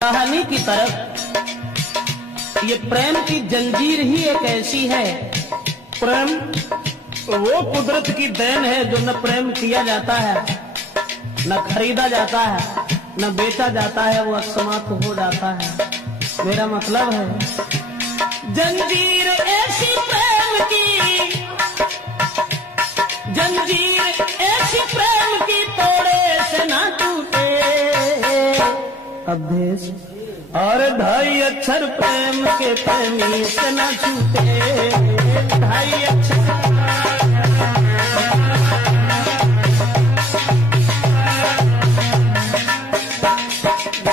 कहानी की तरफ ये प्रेम की जंजीर ही एक ऐसी है। प्रेम वो कुदरत की देन है जो न प्रेम किया जाता है, न खरीदा जाता है, न बेचा जाता है, वो समाप्त हो जाता है। मेरा मतलब है जंजीर ऐसी प्रेम की, जंजीर ऐसी प्रेम की तोड़े से ना टूटे अभेश, और ढाई अक्षर प्रेम के प्रेमी से न छूटे। ढाई अक्षर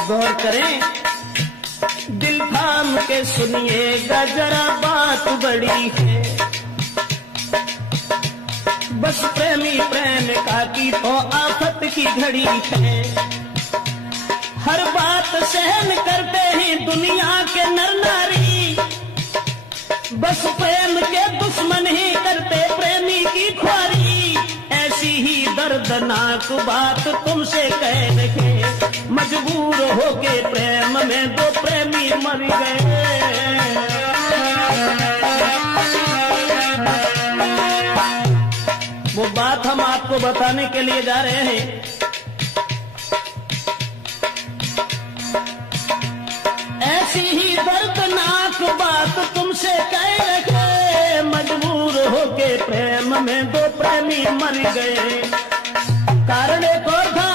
गौर करें, दिल थाम के सुनिएगा जरा, बात बड़ी है। बस प्रेमी प्रेमिका की तो आफत की घड़ी है। हर बात सहन करते हैं दुनिया के नर नारी, बस प्रेम के दुश्मन ही करते प्रेमी की ख्वारी। ऐसी ही दर्दनाक बात तुमसे कह रहे, मजबूर होके प्रेम में दो प्रेमी मर गए। वो बात हम आपको बताने के लिए जा रहे हैं। ऐसी ही दर्दनाक बात तुमसे कह रहे, मजबूर होके प्रेम में दो प्रेमी मर गए। कारण एक और था,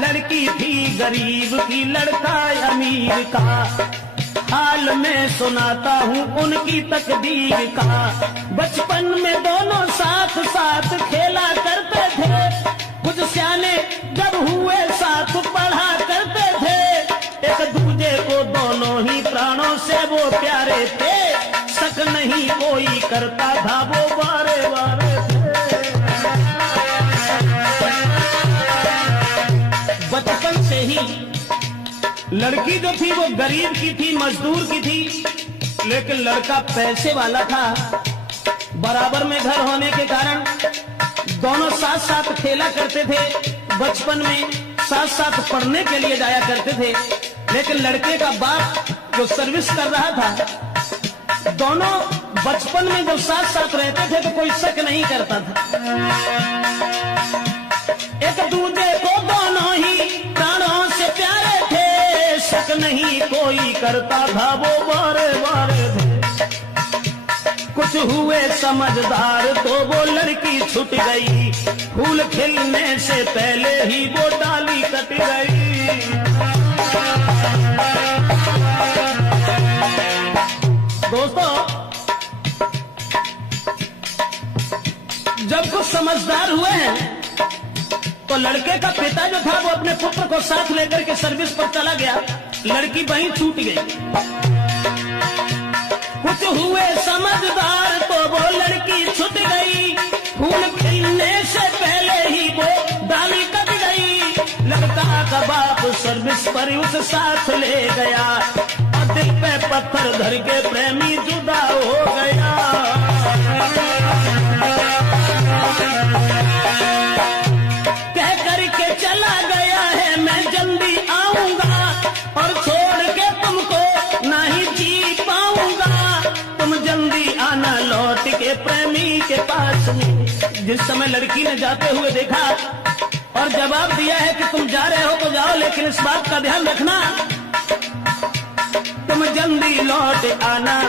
लड़की थी गरीब की, लड़का अमीर का। हाल में सुनाता हूँ उनकी तकदीर का। बचपन में दोनों साथ साथ खेला करते थे, कुछ सियाने जब हुए साथ पढ़ा करते थे। एक दूजे को दोनों ही प्राणों से वो प्यारे थे, शक नहीं कोई करता था वो बारे बारे थे। बचपन से ही लड़की जो थी वो गरीब की थी, मजदूर की थी, लेकिन लड़का पैसे वाला था। बराबर में घर होने के कारण दोनों साथ साथ खेला करते थे। बचपन में साथ साथ पढ़ने के लिए जाया करते थे, लेकिन लड़के का बाप जो सर्विस कर रहा था, दोनों बचपन में जब साथ साथ रहते थे तो कोई शक नहीं करता था। एक दूसरे को दोनों ही प्राणों से प्यारे थे, शक नहीं कोई करता था वो बारे बारे थे। कुछ हुए समझदार तो वो लड़की छूट गई, फूल खिलने से पहले ही वो डाली कट गई। दोस्तों, जब कुछ समझदार हुए हैं तो लड़के का पिता जो था वो अपने पुत्र को साथ लेकर के सर्विस पर चला गया, लड़की वहीं छूट गई। कुछ हुए समझदार तो वो लड़की छूट गई, फूल खिलने से पहले ही वो डाली कट गई। लड़का का बाप सर्विस पर उस साथ ले गया, और दिल पे पत्थर धर के प्रेमी जुदा हो गया। कह करके चला गया है मैं जल्दी आऊंगा, और छोड़ के तुमको नहीं जी पाऊंगा। तुम जल्दी आना लौट के प्रेमी के पास में। जिस समय लड़की ने जाते हुए देखा और जवाब दिया है कि तुम जा रहे हो तो जाओ, लेकिन इस बात का ध्यान रखना तुम जल्दी लौट आना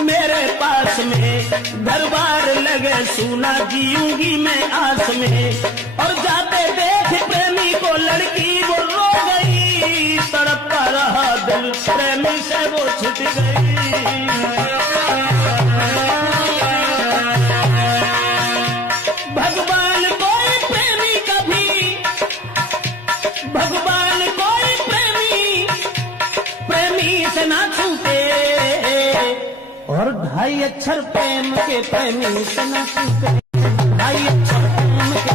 मेरे पास में। घर बार लगे सूना जीऊंगी मैं आस में। और जाते देख प्रेमी को लड़की वो रो गई, तड़पता रहा दिल प्रेमी से वो छूट गई। भगवान कोई प्रेमी कभी, भगवान कोई प्रेमी प्रेमी से ना छूटे, और ढाई अक्षर प्रेम के प्रेमी से ना छूटे। ढाई अक्षर प्रेम के।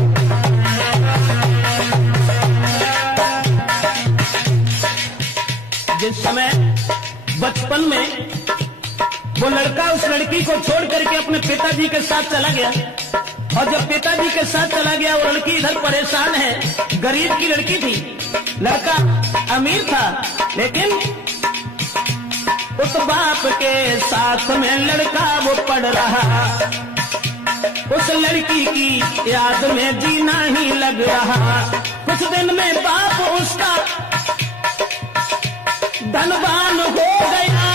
जिस समय बचपन में वो लड़का उस लड़की को छोड़ करके अपने पिताजी के साथ चला गया, और जब पिताजी के साथ चला गया वो लड़की इधर परेशान है, गरीब की लड़की थी, लड़का अमीर था, लेकिन उस बाप के साथ में लड़का वो पढ़ रहा, उस लड़की की याद में जीना ही लग रहा। कुछ दिन में बाप उसका धनवान हो गया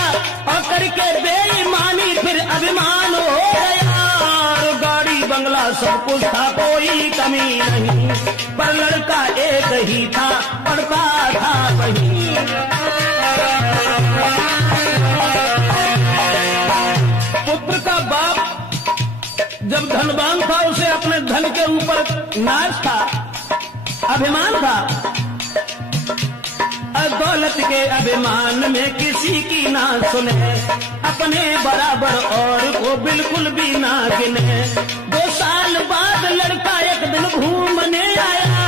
और करके बेईमानी फिर अभिमान हो गया। और गाड़ी बंगला सब कुछ था, कोई कमी नहीं, पर लड़का एक ही था, पढ़ता था वही। पुत्र का बाप जब धनवान था, उसे अपने धन के ऊपर नाज था, अभिमान था। दौलत के अभिमान में किसी की ना सुने, अपने बराबर और को बिल्कुल भी ना गिने। 2 साल बाद लड़का एक दिन घूमने आया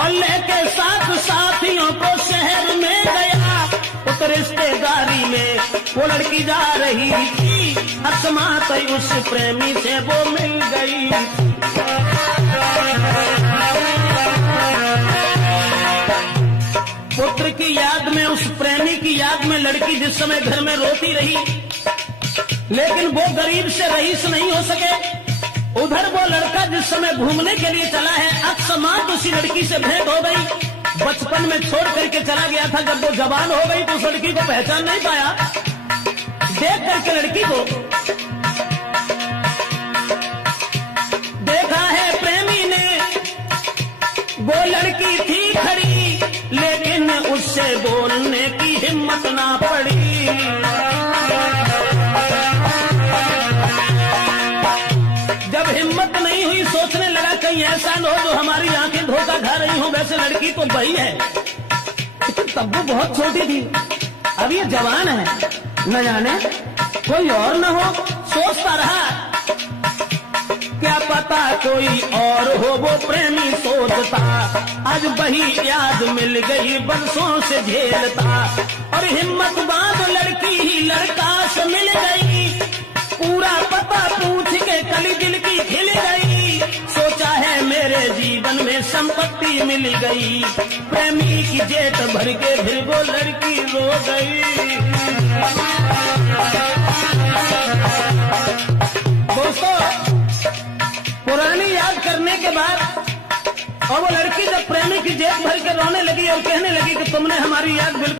और लेके साथ साथियों को शहर में गया। उस रिश्तेदारी में वो लड़की जा रही थी, अकस्मात उस प्रेमी से वो मिल गई। पुत्र की याद में, उस प्रेमी की याद में लड़की जिस समय घर में रोती रही, लेकिन वो गरीब से रईस नहीं हो सके। उधर वो लड़का जिस समय घूमने के लिए चला है, अकस्मात उसी लड़की से भेंट हो गई। बचपन में छोड़ करके चला गया था, जब वो जवान हो गई तो उस लड़की को पहचान नहीं पाया। देख करके लड़की को देखा है प्रेमी ने, वो लड़की थी खड़ी, लेकिन उससे बोलने की हिम्मत ना पड़ी। जब हिम्मत नहीं हुई, सोचने लगा कहीं ऐसा न हो जो हमारी आंखें धोखा खा रही हो। वैसे लड़की तो वही है, लेकिन तब वो बहुत छोटी थी, अब ये जवान है, न जाने कोई और न हो। सोचता रहा, क्या पता कोई और हो, वो प्रेमी सोचता। आज वही याद मिल गई, बरसों से झेलता, और हिम्मत बांध लड़की ही लड़का से मिल गई। पूरा पता पूछ के कली दिल की खिल गई, सोचा है मेरे जीवन में संपत्ति मिल गई। प्रेमी की जेठ भर के फिर वो लड़की रो गई। दोस्तों, पुरानी याद करने के बाद और वो लड़की जब प्रेमी की जेब भर के रोने लगी और कहने लगी कि तुमने हमारी याद बिल्कुल